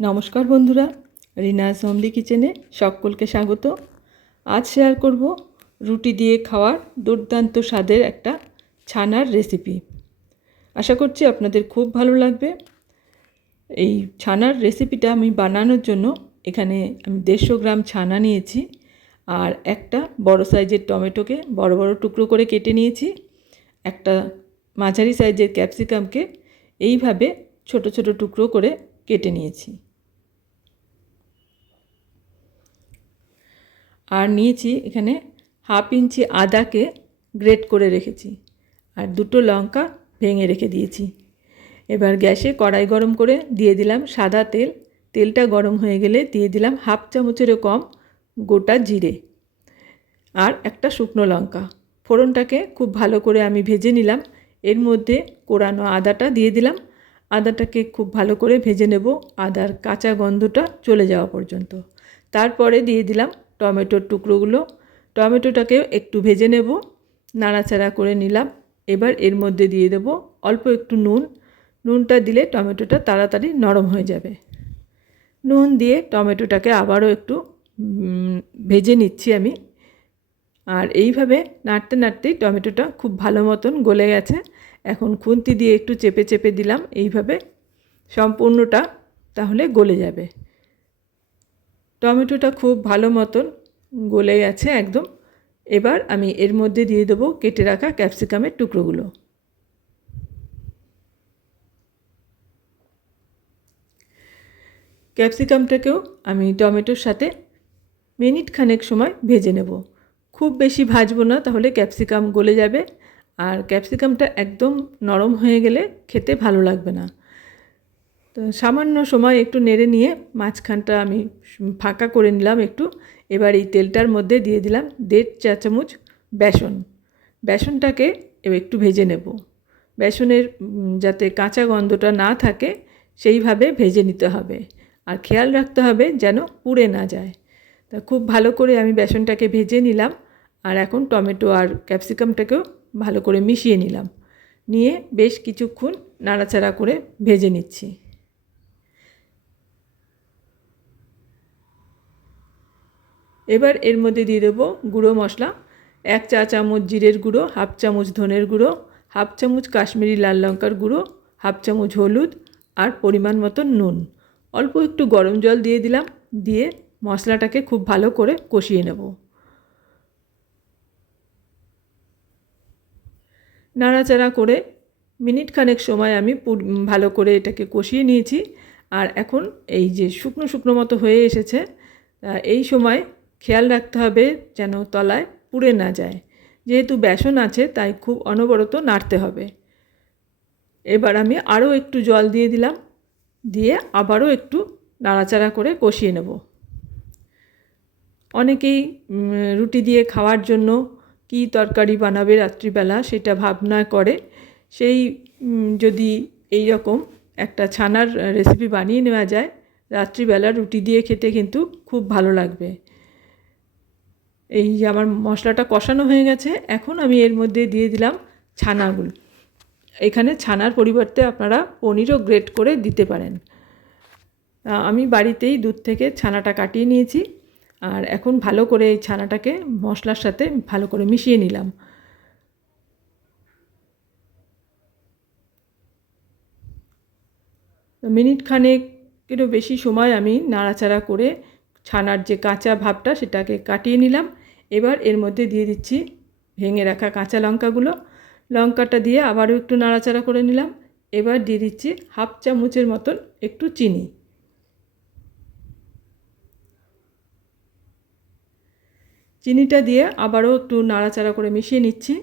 নমস্কার বন্ধুরা, রিনাস হোমলি কিচেনে সকলকে স্বাগত। আজ শেয়ার করব রুটি দিয়ে খাওয়ার দুর্দান্ত স্বাদের একটা ছানার রেসিপি আশা করছি আপনাদের খুব ভালো লাগবে। এই ছানার রেসিপিটা আমি বানানোর জন্য এখানে আমি দেড়শো গ্রাম ছানা নিয়েছি আর একটা বড় সাইজের টমেটোকে বড় বড় টুকরো করে কেটে নিয়েছি। একটা মাঝারি সাইজের ক্যাপসিকামকে এইভাবে ছোট ছোট টুকরো করে কেটে নিয়েছি। আর নিয়েছি এখানে হাফ ইঞ্চি আদাকে গ্রেট করে রেখেছি। আর দুটো লঙ্কা ভেঙে রেখে দিয়েছি। এবার গ্যাসে কড়াই গরম করে দিয়ে দিলাম সাদা তেল। তেলটা গরম হয়ে গেলে দিয়ে দিলাম হাফ চামচেরও কম গোটা জিরে আর একটা শুকনো লঙ্কা। ফোড়নটাকে খুব ভালো করে আমি ভেজে নিলাম। এর মধ্যে কোরানো আদাটা দিয়ে দিলাম। আদাটাকে খুব ভালো করে ভেজে নেব। আদার কাঁচা গন্ধটা চলে যাওয়া পর্যন্ত। তারপরে দিয়ে দিলাম টমেটোর টুকরোগুলো। টমেটোটাকেও একটু ভেজে নেব, নাড়াচাড়া করে নিলাম। এবার এর মধ্যে দিয়ে দেব অল্প একটু নুন। নুনটা দিলে টমেটোটা তাড়াতাড়ি নরম হয়ে যাবে। নুন দিয়ে টমেটোটাকে আবারও একটু ভেজে নিচ্ছি আমি। আর এইভাবে নাড়তে নাড়তেই টমেটোটা খুব ভালো মতন গলে গেছে। এখন খুন্তি দিয়ে একটু চেপে চেপে দিলাম। এইভাবে সম্পূর্ণটা তাহলে গলে যাবে। টমেটোটা খুব ভালো মতন গলে গেছে একদম। এবার আমি এর মধ্যে দিয়ে দেবো কেটে রাখা ক্যাপসিকামের টুকরোগুলো। ক্যাপসিকামটাকেও আমি টমেটোর সাথে মিনিট খানেক সময় ভেজে নেব। খুব বেশি ভাজবো না, তাহলে ক্যাপসিকাম গলে যাবে। আর ক্যাপসিকামটা একদম নরম হয়ে গেলে খেতে ভালো লাগবে না। তো সামান্য সময় একটু নেড়ে নিয়ে মাঝখানটা আমি ফাঁকা করে নিলাম একটু। এবার এই তেলটার মধ্যে দিয়ে দিলাম দেড় চা চামচ বেসন। বেসনটাকে একটু ভেজে নেব। বেসনের যাতে কাঁচা গন্ধটা না থাকে, সেইভাবে ভেজে নিতে হবে। আর খেয়াল রাখতে হবে যেন পুড়ে না যায়। তা খুব ভালো করে আমি বেসনটাকে ভেজে নিলাম আর এখন টমেটো আর ক্যাপসিকামটাকেও ভালো করে মিশিয়ে নিলাম। নিয়ে বেশ কিছুক্ষণ নাড়াচাড়া করে ভেজে নিচ্ছি। এবার এর মধ্যে দিয়ে দেবো গুঁড়ো মশলা, এক চা চামচ জিরের গুঁড়ো, হাফ চামচ ধনের গুঁড়ো, হাফ চামচ কাশ্মীরি লাল লঙ্কার গুঁড়ো, হাফ চামচ হলুদ আর পরিমাণ মতো নুন। অল্প একটু গরম জল দিয়ে দিলাম, দিয়ে মশলাটাকে খুব ভালো করে কষিয়ে নেব। নাড়াচাড়া করে মিনিট খানেক সময় আমি ভালো করে এটাকে কষিয়ে নিয়েছি। আর এখন এই যে শুকনো শুকনো মতো হয়ে এসেছে এই সময় খেয়াল রাখতে হবে যেন তলায় পুড়ে না যায়। যেহেতু বেসন আছে, তাই খুব অনবরত নাড়তে হবে। এবার আমি আরও একটু জল দিয়ে দিলাম। দিয়ে আবারও একটু নাড়াচাড়া করে কষিয়ে নেব। অনেকেই রুটি দিয়ে খাওয়ার জন্য কি তরকারি বানাবে রাত্রিবেলা সেটা ভাবনা করে। সেই যদি এই রকম একটা ছানার রেসিপি বানিয়ে নেওয়া যায়, রাত্রিবেলা রুটি দিয়ে খেতে কিন্তু খুব ভালো লাগবে। এই যে আমার মশলাটা কষানো হয়ে গেছে, এখন আমি এর মধ্যে দিয়ে দিলাম ছানাগুলো এখানে ছানার পরিবর্তে আপনারা পনিরও গ্রেট করে দিতে পারেন। আমি বাড়িতেই দুধ থেকে ছানাটা কাটিয়ে নিয়েছি, আর এখন ভালো করে এই ছানাটাকে মশলার সাথে ভালো করে মিশিয়ে নিলাম। মিনিট খানেকেরও বেশি সময় আমি নাড়াচাড়া করে ছানার যে কাঁচা ভাবটা সেটাকে কাটিয়ে নিলাম। এবার এর মধ্যে দিয়ে দিচ্ছি ভেঙে রাখা কাঁচা লঙ্কাগুলো। লঙ্কাটা দিয়ে আবারও একটু নাড়াচাড়া করে নিলাম। এবার দিয়ে দিচ্ছি হাফ চামচের মতন একটু চিনি। চিনিটা দিয়ে আবারও একটু নাড়াচাড়া করে মিশিয়ে নিচ্ছি।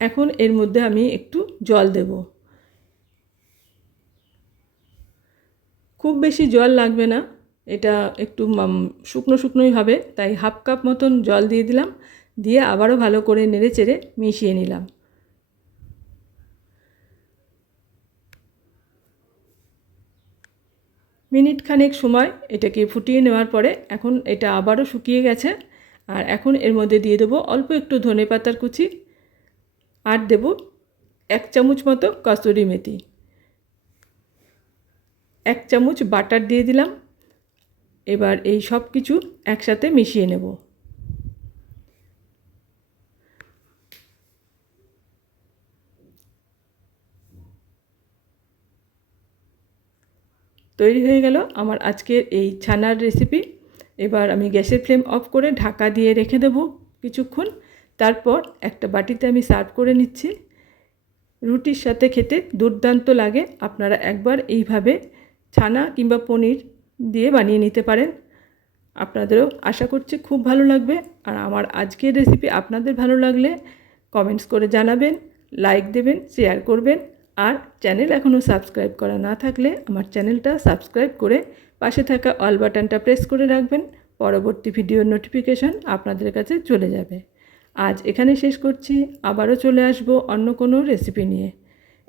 এখন এর মধ্যে আমি একটু জল দেব খুব বেশি জল লাগবে না। এটা একটু শুকনো শুকনোই হবে। তাই হাফ কাপ মতন জল দিয়ে দিলাম। দিয়ে আবারও ভালো করে নেড়ে চেড়ে মিশিয়ে নিলাম। মিনিট খানেক সময় এটাকে ফুটিয়ে নেওয়ার পরে এখন এটা আবারও শুকিয়ে গেছে। আর এখন এর মধ্যে দিয়ে দেবো অল্প একটু ধনে পাতার কুচি। আর দেব এক চামচ মতো কস্তুরি মেথি। এক চামচ বাটার দিয়ে দিলাম। এবার এই সব কিছু একসাথে মিশিয়ে নেব। তৈরি হয়ে গেল আমার আজকের এই ছানার রেসিপি এবার আমি গ্যাসের ফ্লেম অফ করে ঢাকা দিয়ে রেখে দেব কিছুক্ষণ। তারপর একটা বাটিতে আমি সার্ভ করে নিচ্ছি। রুটির সাথে খেতে দুর্দান্ত লাগে। আপনারা একবার এইভাবে ছানা কিংবা পনির দিয়ে বানিয়ে নিতে পারেন। আপনাদেরও আশা করছি খুব ভালো লাগবে। আর আমার আজকের রেসিপি আপনাদের ভালো লাগলে কমেন্টস করে জানাবেন লাইক দেবেন শেয়ার করবেন। আর চ্যানেল এখনও সাবস্ক্রাইব করা না থাকলে আমার চ্যানেলটা সাবস্ক্রাইব করে পাশে থাকা অল বাটনটা প্রেস করে রাখবেন। পরবর্তী ভিডিওর নোটিফিকেশন আপনাদের কাছে চলে যাবে। আজ এখানে শেষ করছি। আবারও চলে আসব অন্য কোনো রেসিপি নিয়ে।